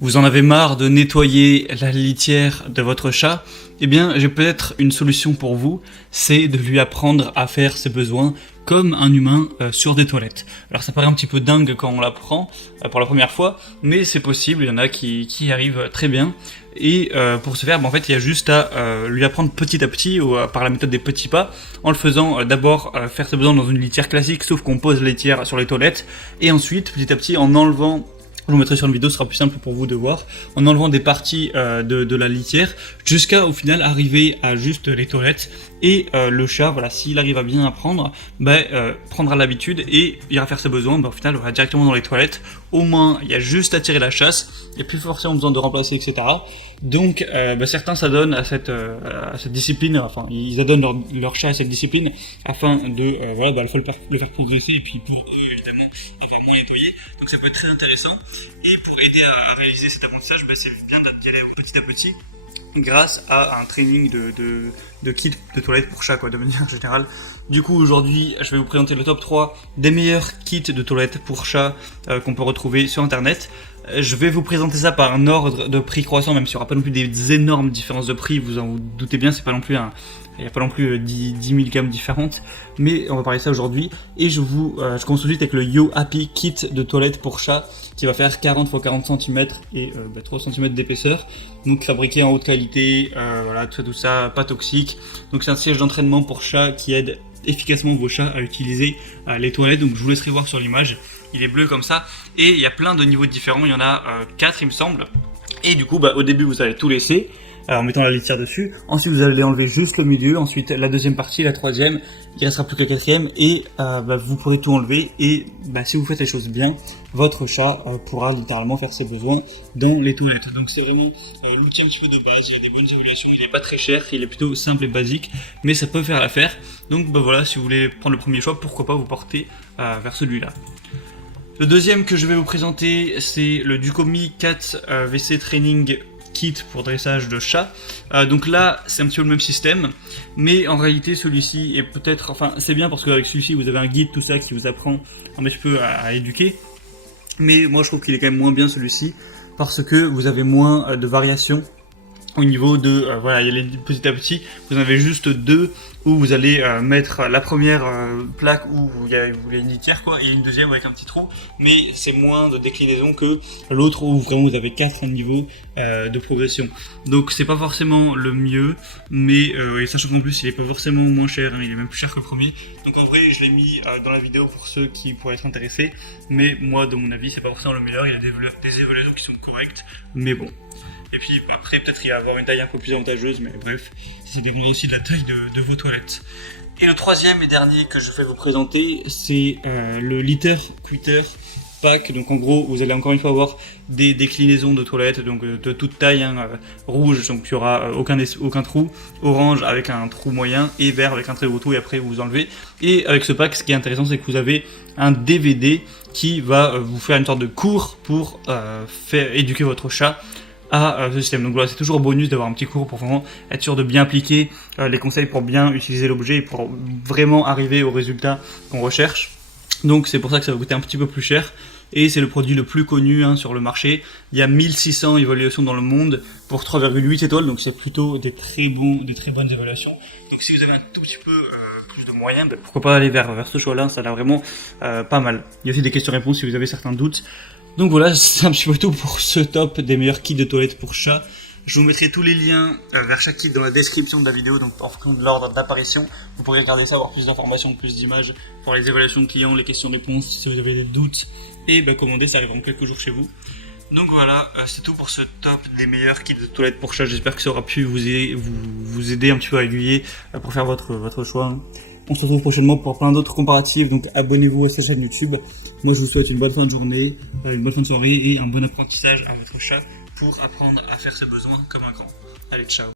Vous en avez marre de nettoyer la litière de votre chat? Eh bien, j'ai peut-être une solution pour vous, c'est de lui apprendre à faire ses besoins comme un humain sur des toilettes. Alors ça paraît un petit peu dingue quand on l'apprend pour la première fois, mais c'est possible, il y en a qui y arrivent très bien. Et pour ce faire, en fait, il y a juste à lui apprendre petit à petit, ou par la méthode des petits pas, en le faisant d'abord faire ses besoins dans une litière classique, sauf qu'on pose la litière sur les toilettes, et ensuite, petit à petit, en enlevant... Je vous mettrai sur une vidéo, ce sera plus simple pour vous de voir, en enlevant des parties de la litière, jusqu'à au final arriver à juste les toilettes. Et le chat, voilà, s'il arrive à bien apprendre, prendra l'habitude et ira faire ses besoins, au final, il va directement dans les toilettes. Au moins, il y a juste à tirer la chasse, il n'y a plus forcément besoin de remplacer, etc. Donc, certains s'adonnent à cette discipline, enfin, ils adonnent leur chat à cette discipline, afin de le faire progresser, et puis pour eux, évidemment, avoir moins nettoyé. Donc ça peut être très intéressant. Et pour aider à réaliser cet apprentissage, c'est bien d'y aller petit à petit, grâce à un training de kit de toilette pour chat, de manière générale. Du coup, aujourd'hui, je vais vous présenter le top 3 des meilleurs kits de toilette pour chat qu'on peut retrouver sur internet. Je vais vous présenter ça par un ordre de prix croissant, même s'il n'y aura pas non plus des énormes différences de prix, vous en doutez bien, c'est pas non plus il n'y a pas non plus 10 000 gammes différentes, mais on va parler de ça aujourd'hui. Et je commence tout de suite avec le Yo Happy Kit de toilette pour chat, qui va faire 40 x 40 cm et 3 cm d'épaisseur. Donc fabriqué en haute qualité, voilà, tout ça, pas toxique. Donc c'est un siège d'entraînement pour chat qui aide efficacement vos chats à utiliser les toilettes. Donc je vous laisserai voir sur l'image, il est bleu comme ça. Et il y a plein de niveaux différents, il y en a 4 il me semble. Et du coup, au début vous allez tout laisser, en mettant la litière dessus. Ensuite, vous allez enlever juste le milieu. Ensuite, la deuxième partie, la troisième. Il restera plus que la quatrième. Et vous pourrez tout enlever. Et si vous faites les choses bien, votre chat pourra littéralement faire ses besoins dans les toilettes. Donc c'est vraiment l'outil un petit peu de base. Il y a des bonnes évaluations. Il n'est pas très cher. Il est plutôt simple et basique. Mais ça peut faire l'affaire. Donc voilà, si vous voulez prendre le premier choix, pourquoi pas vous porter vers celui-là. Le deuxième que je vais vous présenter, c'est le Ducomi Cat WC Training Kit pour dressage de chat. Donc là c'est un petit peu le même système, mais en réalité celui-ci est peut-être, enfin c'est bien parce qu'avec celui-ci vous avez un guide, tout ça qui vous apprend un petit peu à éduquer, mais moi je trouve qu'il est quand même moins bien celui-ci parce que vous avez moins de variations au niveau de, voilà, il y a les petit à petit, vous en avez juste deux où vous allez mettre la première plaque où il y a une litière et une deuxième avec un petit trou, mais c'est moins de déclinaison que l'autre où vraiment vous avez 4 niveaux de progression. Donc c'est pas forcément le mieux, mais sachant qu'en plus il est pas forcément moins cher, il est même plus cher que le premier. Donc en vrai je l'ai mis dans la vidéo pour ceux qui pourraient être intéressés, mais moi de mon avis c'est pas forcément le meilleur, il y a des évaluations qui sont correctes, mais bon. Et puis après peut-être il va y avoir une taille un peu plus avantageuse, mais bref, c'est dépendant aussi de la taille de vos toilettes. Et le troisième et dernier que je vais vous présenter, c'est le Litter Quitter Pack. Donc en gros vous allez encore une fois avoir des déclinaisons de toilettes, donc de toute taille, rouge, donc il n'y aura aucun trou, orange avec un trou moyen et vert avec un très gros trou, et après vous enlevez. Et avec ce pack, ce qui est intéressant, c'est que vous avez un DVD qui va vous faire une sorte de cours pour faire éduquer votre chat à ce système. Donc voilà, c'est toujours bonus d'avoir un petit cours pour vraiment être sûr de bien appliquer les conseils pour bien utiliser l'objet et pour vraiment arriver au résultat qu'on recherche. Donc c'est pour ça que ça va coûter un petit peu plus cher, et c'est le produit le plus connu sur le marché. Il y a 1600 évaluations dans le monde pour 3,8 étoiles, donc c'est plutôt des très bonnes évaluations. Donc si vous avez un tout petit peu plus de moyens, pourquoi pas aller vers ce choix-là, ça a l'air vraiment pas mal. Il y a aussi des questions-réponses si vous avez certains doutes. Donc voilà, c'est un petit peu tout pour ce top des meilleurs kits de toilette pour chat. Je vous mettrai tous les liens vers chaque kit dans la description de la vidéo, donc en fonction de l'ordre d'apparition, vous pourrez regarder ça, avoir plus d'informations, plus d'images pour les évaluations de clients, les questions-réponses, si vous avez des doutes, et commander, ça arrivera en quelques jours chez vous. Donc voilà, c'est tout pour ce top des meilleurs kits de toilette pour chat. J'espère que ça aura pu vous aider un petit peu à aiguiller pour faire votre choix. On se retrouve prochainement pour plein d'autres comparatifs, donc abonnez-vous à cette chaîne YouTube. Moi je vous souhaite une bonne fin de journée, une bonne fin de soirée et un bon apprentissage à votre chat pour apprendre à faire ses besoins comme un grand. Allez, ciao!